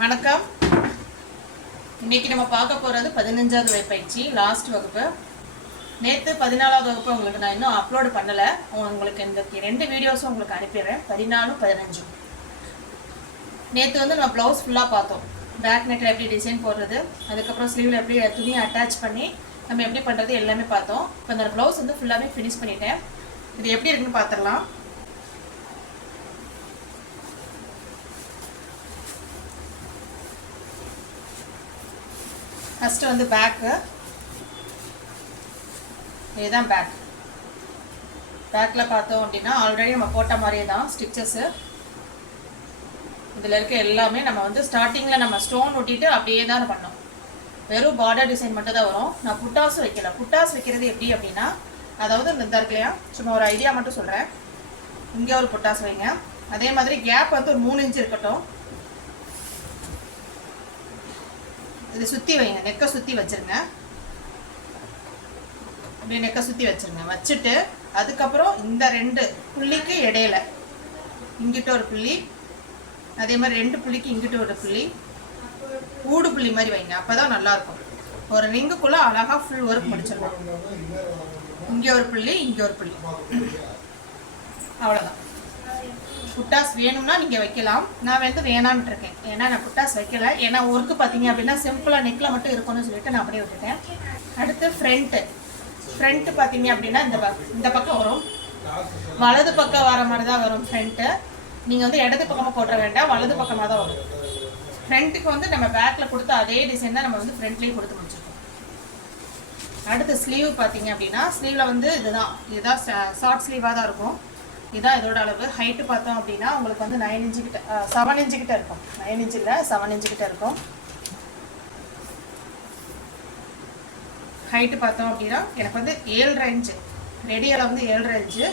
வணக்கம். இன்னைக்கு நம்ம பார்க்க போகிறது பதினஞ்சாவது பயிற்சி லாஸ்ட் வகுப்பு. நேற்று பதினாலாவது வகுப்பு உங்களுக்கு நான் இன்னும் அப்லோடு பண்ணலை. உங்களுக்கு இந்த ரெண்டு வீடியோஸும் உங்களுக்கு அனுப்பிடுறேன். பதினாலும் பதினஞ்சும். நேற்று வந்து நம்ம ப்ளவுஸ் ஃபுல்லாக பார்த்தோம். பேக் நெட்டில் எப்படி டிசைன் போடுறது அதுக்கப்புறம் ஸ்லீவில் எப்படி துணியை அட்டாச் பண்ணி நம்ம எப்படி பண்ணுறது எல்லாமே பார்த்தோம். இப்போ அந்த ப்ளவுஸ் வந்து ஃபுல்லாகவே ஃபினிஷ் பண்ணிட்டேன். இது எப்படி இருக்குன்னு பார்த்துடலாம். ஃபஸ்ட்டு வந்து பேக்கு இதுதான் பேக் பேக்கில் பார்த்தோம் அப்படின்னா ஆல்ரெடி நம்ம போட்ட மாதிரியே தான் ஸ்டிச்சஸ்ஸு இதில் இருக்க எல்லாமே நம்ம வந்து ஸ்டார்டிங்கில் நம்ம ஸ்டோன் ஒட்டிட்டு அப்படியே தான் பண்ணோம். வெறும் பார்டர் டிசைன் மட்டும் தான் வரும். நான் புட்டாஸ் வைக்கல. புட்டாஸ் வைக்கிறது எப்படி அப்படின்னா அதாவது இந்த இருக்கு இல்லையா? சும்மா ஒரு ஐடியா மட்டும் சொல்கிறேன் இங்கே ஒரு புட்டாஸ் வைங்க. அதே மாதிரி கேப் வந்து ஒரு மூணு இன்ச் இருக்கட்டும். இது சுற்றி வைங்க. நெக்கை சுற்றி வச்சிருங்க. அப்படியே நெக்கை சுற்றி வச்சிருங்க. வச்சுட்டு அதுக்கப்புறம் இந்த ரெண்டு புள்ளிக்கு இடையில இங்கிட்ட ஒரு புள்ளி அதே மாதிரி ரெண்டு புள்ளிக்கு இங்கிட்ட ஒரு புள்ளி ஊடு புள்ளி மாதிரி வைங்க. அப்பதான் நல்லா இருக்கும் ஒரு ரிங்குக்குள்ளே அழகா ஃபுல் ஒர்க் முடிச்சிருக்கோம் இங்கே ஒரு புள்ளி இங்கே ஒரு புள்ளி. அவ்வளோதான் புட்டாஸ் வேணும்னா நீங்கள் வைக்கலாம். நான் வந்து வேணான்னு இருக்கேன். ஏன்னா நான் புட்டாஸ் வைக்கல. ஏன்னா ஒர்க்கு பார்த்தீங்க அப்படின்னா சிம்பிளாக நெக்கில் மட்டும் இருக்கும்னு சொல்லிட்டு நான் அப்படியே விட்டுட்டேன். அடுத்து ஃப்ரண்ட்டு ஃப்ரண்ட்டு பார்த்தீங்க அப்படின்னா இந்த பக்கம் இந்த பக்கம் வரும். வலது பக்கம் வர மாதிரி தான் வரும் ஃப்ரண்ட்டு நீங்கள் வந்து இடது பக்கமாக போட்டுற வேண்டாம். வலது பக்கமாக தான் வரும். ஃப்ரண்ட்டுக்கு வந்து நம்ம பேக்கில் கொடுத்த அதே டிசைன் தான் நம்ம வந்து ஃப்ரண்ட்லேயும் கொடுத்து முடிச்சிருக்கோம். அடுத்து ஸ்லீவ் பார்த்தீங்க அப்படின்னா ஸ்லீவில் வந்து இதுதான். இதுதான் ஷார்ட் ஸ்லீவாக தான் இருக்கும். இதுதான் இதோட அளவு. ஹைட்டு பார்த்தோம் அப்படின்னா உங்களுக்கு வந்து நைன் இன்ச்சு கிட்ட செவன் இன்ச்சு கிட்ட இருக்கும். நைன் இன்ச்சு இல்லை செவன் இன்ச்சு கிட்ட இருக்கும். ஹைட்டு பார்த்தோம் அப்படின்னா எனக்கு வந்து ஏழரை இன்ச்சு ரெடி அளவு வந்து ஏழரை இன்ச்சு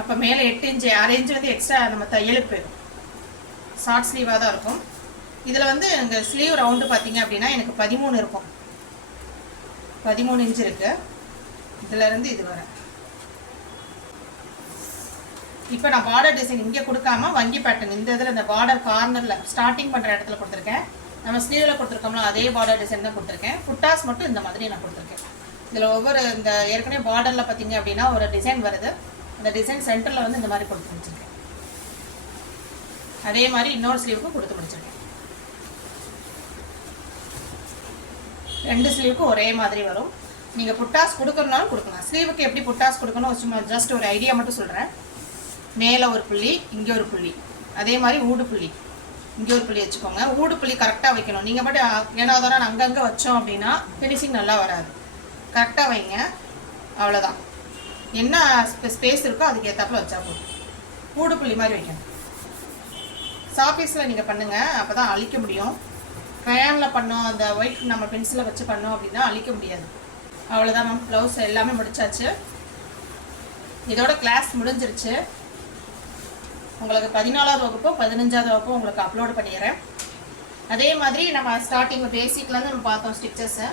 அப்போ மேலே எட்டு இன்ச்சு அரை இன்ச்சு வந்து எக்ஸ்ட்ரா நம்ம தையலுக்கு போயிடும் ஷார்ட் ஸ்லீவாக தான் இருக்கும். இதில் வந்து எங்கள் ஸ்லீவ் ரவுண்டு பார்த்தீங்க அப்படின்னா எனக்கு பதிமூணு இருக்கும். பதிமூணு இன்ச்சு இருக்குது இதுலேருந்து இது வரை. இப்போ நான் பார்டர் டிசைன் இங்கே கொடுக்காம வங்கி பேட்டர்ன் இந்த இதில் இந்த பார்டர் கார்னரில் ஸ்டார்டிங் பண்ணுற இடத்துல கொடுத்துருக்கேன். நம்ம ஸ்லீவில் கொடுத்துருக்கோம்ல அதே பார்டர் டிசைன் தான் கொடுத்துருக்கேன். புட்டாஸ் மட்டும் இந்த மாதிரி நான் கொடுத்துருக்கேன். இதில் ஒவ்வொரு இந்த ஏற்கனவே பார்டரில் பார்த்தீங்க அப்படின்னா ஒரு டிசைன் வருது. அந்த டிசைன் சென்டரில் வந்து இந்த மாதிரி கொடுத்து முடிச்சிருக்கேன். அதே மாதிரி இன்னொரு ஸ்லீவுக்கும் கொடுத்து முடிச்சிருக்கேன். ரெண்டு ஸ்லீவுக்கும் ஒரே மாதிரி வரும். நீங்கள் புட்டாஸ் கொடுக்கறனாலும் கொடுக்கலாம். ஸ்லீவுக்கு எப்படி புட்டாஸ் கொடுக்கணும்? சும்மா ஜஸ்ட் ஒரு ஐடியா மட்டும் சொல்கிறேன் மேலே ஒரு புள்ளி இங்கே ஒரு புள்ளி. அதே மாதிரி ஊடு புள்ளி. இங்கே ஒரு புள்ளி வச்சுக்கோங்க. ஊடு புள்ளி கரெக்டாக வைக்கணும். நீங்கள் மட்டும் ஏன்னா அதோட அங்கங்கே வச்சோம் அப்படின்னா ஃபினிஷிங் நல்லா வராது. கரெக்டாக வைங்க. அவ்வளோதான் என்ன ஸ்பேஸ் இருக்கோ அதுக்கு ஏற்றாப்புல வச்சா போதும். ஊடு புள்ளி மாதிரி வைக்கணும். சாப்பீஸில் நீங்கள் பண்ணுங்கள் அப்போ தான் அழிக்க முடியும். க்ரையானில் பண்ணோம். அந்த ஒயிட் நம்ம பென்சிலை வச்சு பண்ணோம் அப்படின்னா அழிக்க முடியாது. அவ்வளோதான் மேம் ப்ளவுஸ் எல்லாமே முடிச்சாச்சு. இதோட கிளாஸ் முடிஞ்சிருச்சு. உங்களுக்கு பதினாலாவது வகுப்போ பதினஞ்சாவது வகுப்போ உங்களுக்கு அப்லோடு பண்ணிடுறேன். அதே மாதிரி நம்ம ஸ்டார்டிங் பேசிக்லேருந்து நம்ம பார்த்தோம் ஸ்டிச்சஸை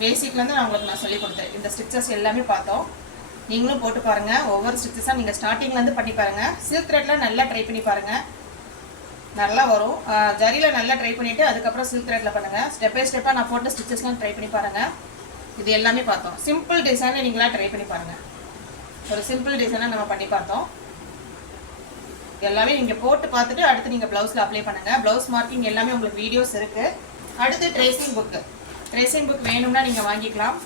பேசிக்லேருந்து நான் உங்களுக்கு நான் சொல்லி கொடுத்தேன். இந்த ஸ்டிச்சஸ் எல்லாமே பார்த்தோம். நீங்களும் போட்டு பாருங்கள் ஒவ்வொரு ஸ்டிச்சஸாக நீங்கள் ஸ்டார்டிங்லேருந்து பண்ணி பாருங்கள் சில்க் த்ரெட்டில் நல்லா ட்ரை பண்ணி பாருங்கள் நல்லா வரும். ஜரியில் நல்லா ட்ரை பண்ணிவிட்டு அதுக்கப்புறம் சில்க் த்ரெட்டில் பண்ணுங்கள் ஸ்டெப் பை ஸ்டெப்பாக நான் போட்ட ஸ்டிச்சஸ்லாம் ட்ரை பண்ணி பாருங்கள் இது எல்லாமே பார்த்தோம். சிம்பிள் டிசைனை நீங்களாம் ட்ரை பண்ணி பாருங்கள் ஒரு சிம்பிள் டிசைனாக நம்ம பண்ணி பார்த்தோம். எல்லாமே நீங்கள் போட்டு பார்த்துட்டு அடுத்து நீங்கள் ப்ளவுஸில் அப்ளை பண்ணுங்கள் ப்ளவுஸ் மார்க்கிங் எல்லாமே உங்களுக்கு வீடியோஸ் இருக்குது அடுத்து ட்ரேசிங் புக்கு ட்ரேசிங் புக் வேணும்னா நீங்கள் வாங்கிக்கலாம்.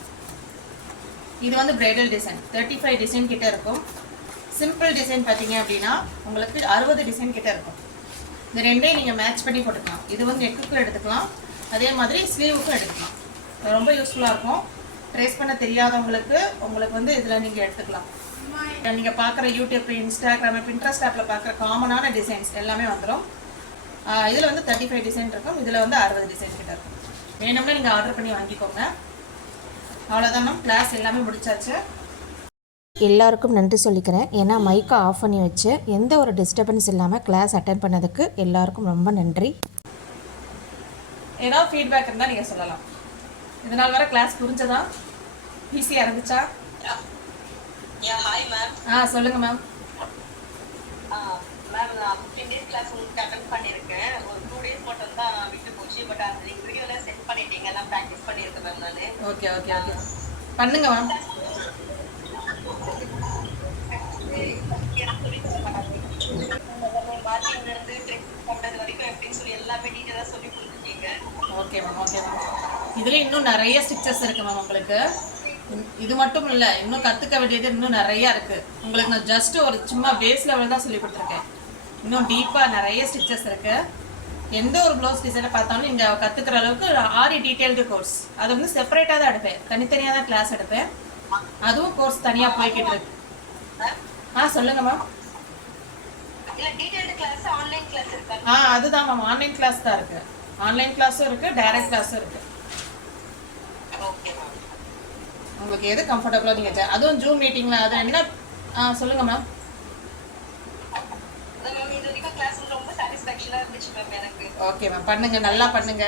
இது வந்து bridal design thirty five design கிட்ட இருக்கும். சிம்பிள் டிசைன் பார்த்தீங்க அப்படின்னா உங்களுக்கு அறுபது டிசைன் கிட்ட இருக்கும். இந்த ரெண்டையும் நீங்கள் மேட்ச் பண்ணி போட்டுக்கலாம். இது வந்து நெக்குக்கும் எடுத்துக்கலாம். அதே மாதிரி ஸ்லீவுக்கும் எடுத்துக்கலாம். ரொம்ப யூஸ்ஃபுல்லாக இருக்கும். ட்ரேஸ் பண்ண தெரியாதவங்களுக்கு உங்களுக்கு வந்து இதில் நீங்கள் எடுத்துக்கலாம். நீங்கள் பார்க்குற யூடியூப் இன்ஸ்டாகிராம் பின்ட்ரஸ்ட் ஆப்பில் பார்க்குற காமனான டிசைன்ஸ் எல்லாமே வந்துடும் இதில் வந்து தேர்ட்டி ஃபைவ் டிசைன் இருக்கும். இதில் வந்து அறுபது டிசைன் கிட்ட இருக்கும். வேணும்னா நீங்கள் ஆர்டர் பண்ணி வாங்கிக்கோங்க. அவ்வளோதான் மேம் கிளாஸ் எல்லாமே முடிச்சாச்சு. எல்லாருக்கும் நன்றி சொல்லிக்கிறேன். ஏன்னா மைக்கை ஆஃப் பண்ணி வச்சு எந்த ஒரு டிஸ்டர்பன்ஸ் இல்லாமல் கிளாஸ் அட்டன் பண்ணதுக்கு எல்லாருக்கும் ரொம்ப நன்றி. ஏதாவது ஃபீட்பேக் இருந்தால் நீங்கள் சொல்லலாம். இதனால் வர கிளாஸ் புரிஞ்சதா? ஈஸியாக இருந்துச்சா? Yeah, hi ma'am. ஆ சொல்லுங்கள் மேம் மேம் நான் ஃபிஃப்டீன் டேஸ் கிளாஸ் உங்களுக்கு அட்டன் பண்ணியிருக்கேன். ஒரு டூ டேஸ் மட்டும் தான் விட்டு போச்சு பட் அது நீங்கள் வீடியோலாம் செட் பண்ணிட்டீங்க எல்லாம் ப்ராக்டிஸ் பண்ணியிருக்கேன் மேம் நான். ஓகே ஓகே ஓகே பண்ணுங்க மேம் மார்க்கிங்ல இருந்து ட்ரிக் பண்றது வரைக்கும் எப்படின்னு சொல்லி எல்லாமே டீட்டெயிலாக சொல்லி கொடுத்துருக்கீங்க ஓகே மேம் ஓகே மேம் இதுலேயும் இன்னும் நிறைய ஸ்டிச்சஸ் இருக்கு மேம் உங்களுக்கு. இது மட்டும் இல்லை இன்னும் கற்றுக்க வேண்டியது இன்னும் நிறைய இருக்கு. உங்களுக்கு நான் ஜஸ்ட் ஒரு சும்மா பேஸ் லெவல் தான் சொல்லி கொடுத்துருக்கேன். இன்னும் டீப்பாக நிறைய ஸ்டிச்சஸ் இருக்கு. எந்த ஒரு ப்ளவுஸ் டிசைனை பார்த்தாலும் நீங்கள் கற்றுக்கிற அளவுக்கு ஆரி டீட்டெயில்டு கோர்ஸ் அது வந்து செப்பரேட்டாக தான் எடுப்பேன். தனித்தனியாக தான் கிளாஸ் எடுப்பேன். அதுவும் கோர்ஸ் தனியாக போய்கிட்டு இருக்கு. ஆ சொல்லுங்கள் மேம் ஆ அதுதான் மேம் ஆன்லைன் கிளாஸ் தான் இருக்கு. ஆன்லைன் கிளாஸும் இருக்கு டைரக்ட் கிளாஸும் இருக்கு ஓகே மேம் உங்களுக்கு எது கம்ஃபர்டபுளோ நீங்கள் அதுவும் ஜூம் மீட்டிங்ல அது என்ன? ஆ சொல்லுங்க மேம் ஓகே மேம் பண்ணுங்க நல்லா பண்ணுங்க.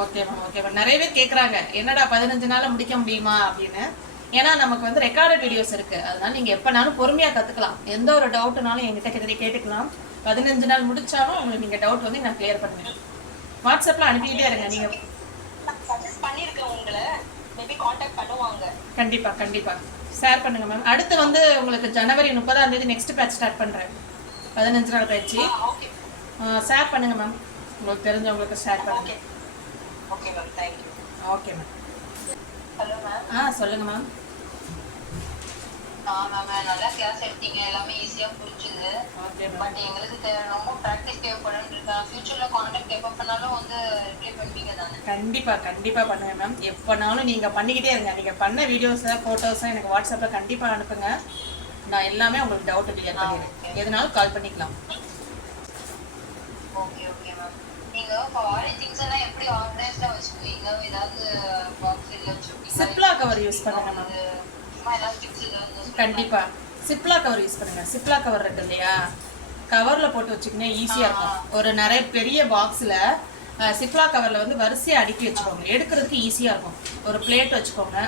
ஓகே மேம் ஓகே மேம் நிறைய பேர் கேட்குறாங்க என்னடா பதினஞ்சு நாள்ல முடிக்க முடியுமா? அப்படின்னு. ஏன்னா நமக்கு வந்து ரெக்கார்டட் வீடியோஸ் இருக்கு. அதனால நீங்க எப்பனாலும் பொறுமையா கத்துக்கலாம். எந்த ஒரு டவுட்னாலும் எங்கிட்ட கிட்ட கேட்டுக்கலாம். பதினஞ்சு நாள் முடிச்சாலும் உங்களுக்கு நீங்க டவுட் வந்து நான் கிளியர் பண்ணுவேன். வாட்ஸ்அப்ல அனுப்பிக்கிட்டே இருங்க நீங்க சஜஸ்ட் பண்ணியிருக்கேன் உங்களை. மேபி காண்டாக்ட் பண்ணுவாங்க. கண்டிப்பா கண்டிப்பா. ஷேர் பண்ணுங்க மேம் அடுத்து வந்து உங்களுக்கு ஜனவரி முப்பதாம் தேதி நெக்ஸ்ட் பேட்ச் ஸ்டார்ட் பண்றேன். பதினஞ்சு நாள் பயிற்சி ஷேர் பண்ணுங்க மேம் உங்களுக்கு தெரிஞ்சவங்களுக்கு ஷேர் பண்ணுங்க. Okay okay ma'am thank you okay ma'am hello ma'am ஆ சொல்லுங்க மேம் ஆ மேம் நல்லா கிளாஸ் எடுத்தீங்க எல்லாமே ஈஸியாக புரிஞ்சுது. பட் எங்களுக்கு ரொம்ப ப்ராக்டிஸ் தேவைப்படும் இருக்கேன் ஃபியூச்சரில் காண்டாக்ட் எப்போ பண்ணாலும் வந்து ரிப்ளை பண்ணுவீங்க தானே? கண்டிப்பா கண்டிப்பா பண்ணுங்க மேம் எப்போனாலும் நீங்க பண்ணிக்கிட்டே இருங்க. நீங்க பண்ண வீடியோஸை ஃபோட்டோஸை எனக்கு வாட்ஸ்அப்ல கண்டிப்பா அனுப்புங்க. நான் எல்லாமே உங்களுக்கு டவுட் கிளியர் பண்ணிடுறேன். எதுனாலும் கால் பண்ணிக்கலாம். ஓகே ஓகே மேம் நீங்கள் ஆரி திங்ஸ் எல்லாம் எப்படி ஆர்கனைஸ்டாக வச்சுக்குவீங்க? ஏதாவது பாக்ஸ் இல்லை சிப்லா கவர் யூஸ் பண்ணுங்க மேம் கண்டிப்பா. சிப்லா கவர் யூஸ் பண்ணுங்க. சிப்லா கவர் இருக்கு இல்லையா? கவர்ல போட்டு வச்சுக்கினா ஈஸியா இருக்கும். ஒரு நிறைய பெரிய பாக்ஸ்ல சிப்லா கவர்ல வந்து வரிசையா அடுக்கி வச்சுக்கோங்க. எடுக்கிறதுக்கு ஈஸியா இருக்கும். ஒரு பிளேட் வச்சுக்கோங்க.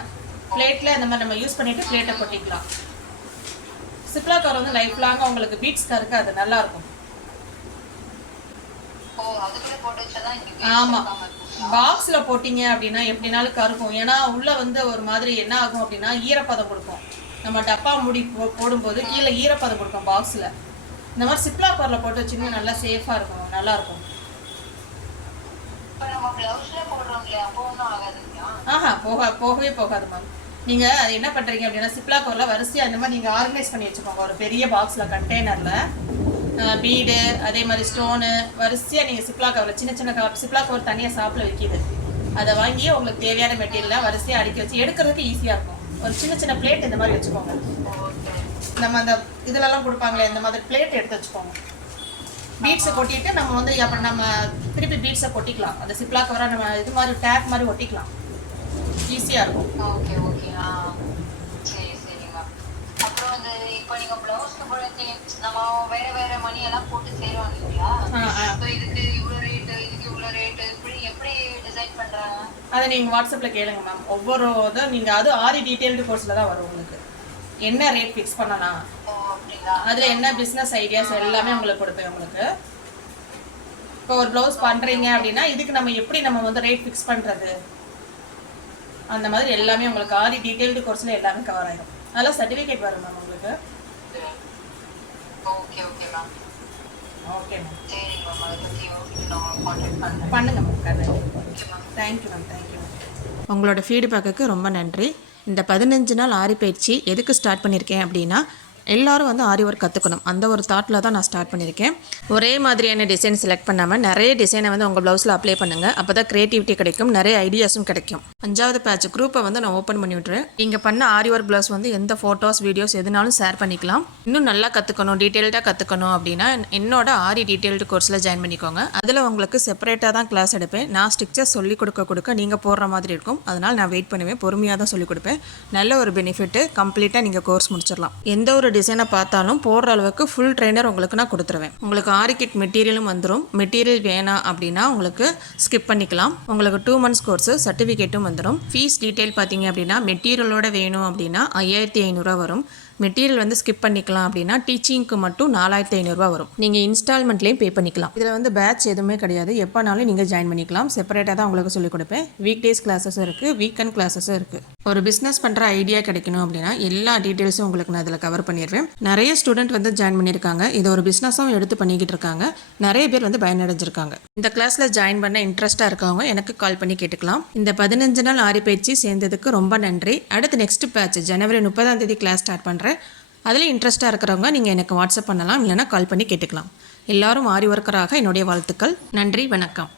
பிளேட்ல இந்த மாதிரி நம்ம யூஸ் பண்ணிட்டு பிளேட்டை கொட்டிக்கலாம். சிப்லா கவர் வந்து லைஃப் லாங்கா உங்களுக்கு பீட்ஸ் இருக்கு அது நல்லா ஆமாம் பாக்ஸில் போட்டிங்க ஆமா. பாக்ஸ்ல போட்டீங்க அப்படின்னா எப்படினாலும் கருக்கும் ஏன்னா உள்ள வந்து ஒரு மாதிரி என்ன ஆகும் அப்படின்னா ஈரப்பதம் கொடுக்கும். நம்ம டப்பா முடி போ- போடும்போது கீழே ஈரப்பதம் கொடுக்கும் பாக்ஸ்ல இந்த மாதிரி சிப்லா கவர்ல போட்டு வச்சீங்கன்னா நல்லா சேஃபா இருக்கும். நல்லா இருக்கும். ஆஹா போக போகவே போகாது மேம் நீங்க என்ன பண்றீங்க அப்படின்னா சிப்லா கவர்ல வரிசையா இந்த மாதிரி நீங்க ஆர்கனைஸ் பண்ணி வச்சுக்கோங்க. ஒரு பெரிய பாக்ஸ்ல கண்டெய்னர்ல பீடு அதே மாதிரி ஸ்டோனு வரிசையா நீங்க சிப்லா கவர் சின்ன சின்ன கவர் சிப்லா கவர் தனியா ஷாப்பில் விற்கிது அதை வாங்கி உங்களுக்கு தேவையான மெட்டீரியலை வரிசையா அடுக்கி வச்சு எடுக்கிறதுக்கு ஈஸியா இருக்கும். ஒரு சின்ன சின்ன பிளேட் இந்த மாதிரி வச்சுக்கோங்க. ஓகே நம்ம அந்த இதுலலாம் கொடுப்பாங்களே இந்த மாதிரி பிளேட் எடுத்து வச்சுக்கோங்க. பீட்ஸை கொட்டிட்டு நம்ம வந்து அப்புறம் நம்ம திருப்பி பீட்ஸை கொட்டிக்கலாம். அந்த சிப்லா கவரை நம்ம இது மாதிரி டேப் மாதிரி ஒட்டிக்கலாம். ஈஸியாக இருக்கும். ஓகே ஓகே ஆ. சரி சரிங்க அப்புறம் வந்து இப்போ நீங்க நம்ம வேற வேற மணி எல்லாம் போட்டு செய்றோம் இல்லையா ஆ இதுக்கு இவ்வளோ ரேட்டு இதுக்கு இவ்வளவு ரேட்டு இப்படி எப்படி டிசைட் பண்றாங்க அதை நீங்கள் வாட்ஸ்அப்பில் கேளுங்க மேம் ஒவ்வொரு இதும் நீங்கள் அது ஆரி டீட்டெயில்டு கோர்ஸில் தான் வரும் உங்களுக்கு. என்ன ரேட் ஃபிக்ஸ் பண்ணலாம்? அப்படிங்களா அதில் என்ன பிஸ்னஸ் ஐடியாஸ் எல்லாமே உங்களுக்கு கொடுப்பேன் உங்களுக்கு. இப்போ ஒரு ப்ளவுஸ் பண்ணுறீங்க அப்படின்னா இதுக்கு நம்ம எப்படி நம்ம வந்து ரேட் ஃபிக்ஸ் பண்ணுறது அந்த மாதிரி எல்லாமே உங்களுக்கு ஆரி டீட்டெயில்டு கோர்ஸில் எல்லாமே கவர் ஆயிடும் அதெல்லாம் சர்டிஃபிகேட் வரும் மேம் உங்களுக்கு. Okay okay ma'am okay ma'am சரி மேம் அதை பற்றி ஓகே நான் கான்டாக்ட் பண்ணுறேன் பண்ணுங்க மேம் கண்டிப்பாக okay ma'am thank you ma'am thank you ma'am உங்களோட ஃபீட்பேக்குக்கு ரொம்ப நன்றி. இந்த பதினஞ்சு நாள் ஆரி பயிற்சி எதுக்கு ஸ்டார்ட் பண்ணியிருக்கேன் அப்படின்னா எல்லாரும் வந்து ஆரி ஒர்க் கற்றுக்கணும் அந்த ஒரு தாட்டில் தான் நான் ஸ்டார்ட் பண்ணியிருக்கேன். ஒரே மாதிரியான டிசைன் செலக்ட் பண்ணாமல் நிறைய டிசைனை வந்து உங்கள் ப்ளவுஸில் அப்ளை பண்ணுங்கள் அப்போ தான் க்ரியேட்டிவிட்டி கிடைக்கும். நிறைய ஐடியாஸும் கிடைக்கும். அஞ்சாவது பேட்ச் குரூப்பை வந்து நான் ஓப்பன் பண்ணி விட்றேன் நீங்கள் பண்ண ஆரி ஒர்க் ப்ளவுஸ் வந்து எந்த ஃபோட்டோஸ் வீடியோஸ் எதுனாலும் ஷேர் பண்ணிக்கலாம். இன்னும் நல்லா கற்றுக்கணும் டீட்டெயில்டாக கற்றுக்கணும் அப்படின்னா என்னோட ஆரி டீட்டெயில்டு கோர்ஸில் ஜாயின் பண்ணிக்கோங்க. அதில் உங்களுக்கு செப்பரேட்டாக தான் கிளாஸ் எடுப்பேன். நான் ஸ்டிக்சர் சொல்லி கொடுக்க கொடுக்க நீங்கள் போடுற மாதிரி இருக்கும். அதனால் நான் வெயிட் பண்ணுவேன். பொறுமையாக தான் சொல்லிக் கொடுப்பேன். நல்ல ஒரு பெனிஃபிட்டு கம்ப்ளீட்டாக நீங்கள் கோர்ஸ் முடிச்சிடலாம். எந்த ஒரு டிசைனை பார்த்தாலும் போடுற அளவுக்கு ஃபுல் ட்ரைனர் உங்களுக்கு நான் கொடுத்துருவேன். உங்களுக்கு ஆரி கிட் மெட்டீரியலும் வந்துடும் மெட்டீரியல் வேணாம் அப்படின்னா உங்களுக்கு ஸ்கிப் பண்ணிக்கலாம். உங்களுக்கு டூ மந்த்ஸ் கோர்ஸு சர்டிஃபிகேட்டும் வந்துடும் ஃபீஸ் டீட்டெயில் பார்த்தீங்க அப்படின்னா மெட்டீரியலோட வேணும் அப்படின்னா ஐயாயிரத்தி ஐநூறுரூவா வரும். மெட்டீரியல் வந்து ஸ்கிப் பண்ணிக்கலாம் அப்படின்னா டீச்சிங்க்கு மட்டும் நாலாயிரத்தி ஐநூறுரூவா வரும். நீங்கள் இன்ஸ்டால்மெண்ட்லேயும் பே பண்ணிக்கலாம். இதில் வந்து பேட்ச் எதுவுமே கிடையாது. எப்போனாலும் நீங்கள் ஜாயின் பண்ணிக்கலாம். செப்பரேட்டாக தான் உங்களுக்கு சொல்லிக் கொடுப்பேன். வீக் டேஸ் கிளாஸஸும் இருக்குது வீக்கெண்ட் கிளாஸஸும் இருக்குது ஒரு பிஸ்னஸ் பண்ணுற ஐடியா கிடைக்கணும் அப்படின்னா எல்லா டீட்டெயில்ஸும் உங்களுக்கு நான் இதில் கவர் பண்ணிடுவேன் நிறைய ஸ்டூடெண்ட் வந்து ஜாயின் பண்ணியிருக்காங்க. இதை ஒரு பிஸ்னஸும் எடுத்து பண்ணிக்கிட்டு இருக்காங்க. நிறைய பேர் வந்து பயனடைஞ்சிருக்காங்க. இந்த கிளாஸில் ஜாயின் பண்ண இன்ட்ரெஸ்ட்டாக இருக்கவங்க எனக்கு கால் பண்ணி கேட்டுக்கலாம். இந்த பதினஞ்சு நாள் ஆரி பயிற்சி சேர்ந்ததுக்கு ரொம்ப நன்றி. அடுத்து நெக்ஸ்ட் பேட்ச் ஜனவரி முப்பதாம் தேதி கிளாஸ் ஸ்டார்ட் பண்ணுறேன் அதில் இன்ட்ரெஸ்ட்டாக இருக்கிறவங்க நீங்கள் எனக்கு வாட்ஸ்அப் பண்ணலாம் இல்லைனா கால் பண்ணி கேட்டுக்கலாம். எல்லாரும் ஆரி ஒர்க்கராக என்னுடைய வாழ்த்துக்கள். நன்றி வணக்கம்.